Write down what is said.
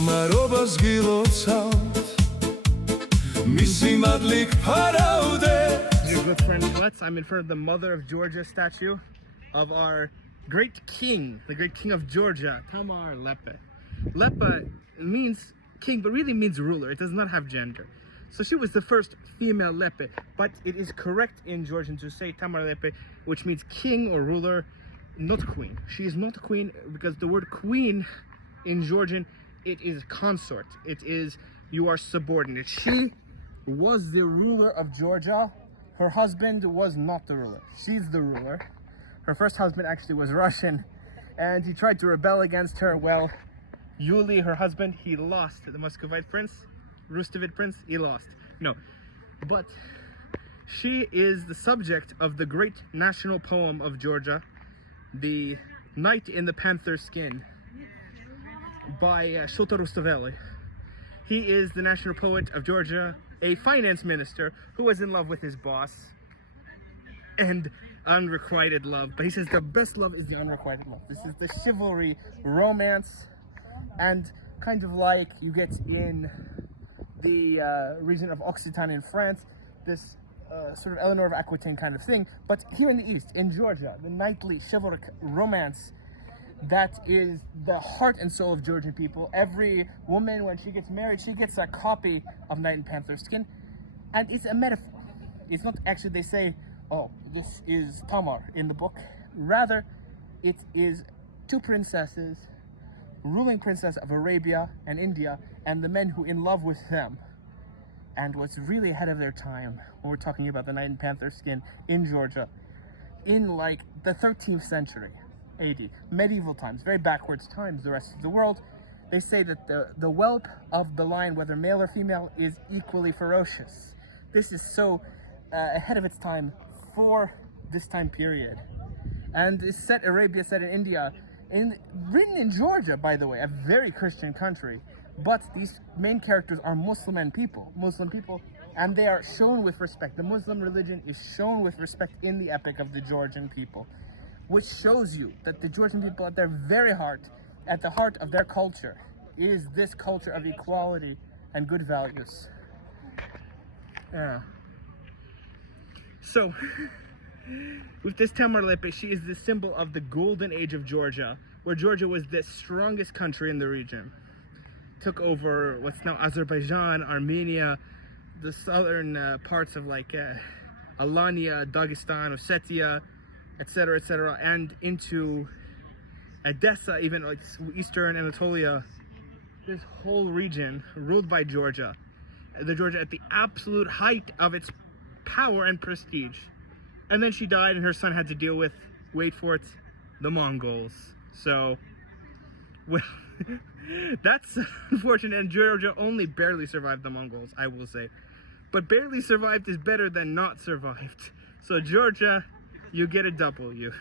თამარობას გილოცავთ მისი მადლი გფარავდე. Your good friend, let's. I'm in front of the Mother of Georgia statue of our great king, the great king of Georgia, Tamar Lepe. Lepe means king, but really means ruler. It does not have gender. So she was the first female Lepe, but it is correct in Georgian to say Tamar Lepe, which means king or ruler, not queen. She is not a queen because the word queen in Georgian, it is consort. It is, you are subordinate. She was the ruler of Georgia. Her husband was not the ruler. She's the ruler. Her first husband actually was Russian, and he tried to rebel against her. Well, Yuli, her husband, he lost. The Muscovite prince, Rustavid prince, he lost. No, but she is the subject of the great national poem of Georgia, The Knight in the Panther Skin, by Shota Rustaveli. He is the national poet of Georgia, a finance minister who was in love with his boss, and unrequited love. But he says the best love is the unrequited love. This is the chivalry, romance, and kind of like you get in the region of Occitanie in France, this sort of Eleanor of Aquitaine kind of thing. But here in the East, in Georgia, the knightly, chivalric romance, that is the heart and soul of Georgian people. Every woman, when she gets married, she gets a copy of Knight in Panther Skin, and it's a metaphor. It's not actually, they say, oh, this is Tamar in the book. Rather, it is two princesses, ruling princess of Arabia and India, and the men who in love with them. And what's really ahead of their time when we're talking about the Knight in Panther Skin in Georgia, in like the 13th century AD, medieval times, very backwards times, the rest of the world, they say that the whelp of the lion, whether male or female, is equally ferocious. This is so ahead of its time for this time period. And it's set Arabia, set in India, written in Georgia, by the way, a very Christian country. But these main characters are Muslim people, and they are shown with respect. The Muslim religion is shown with respect in the epic of the Georgian people, which shows you that the Georgian people at their very heart, at the heart of their culture, is this culture of equality and good values. Yeah. So, with this Tamar Lepe, she is the symbol of the golden age of Georgia, where Georgia was the strongest country in the region. Took over what's now Azerbaijan, Armenia, the southern parts of like Alania, Dagestan, Ossetia, etc., and into Edessa, even like eastern Anatolia. This whole region ruled by Georgia. The Georgia at the absolute height of its power and prestige. And then she died and her son had to deal with, wait for it, the Mongols. So, well, that's unfortunate, and Georgia only barely survived the Mongols, I will say. But barely survived is better than not survived. So Georgia, you get a W.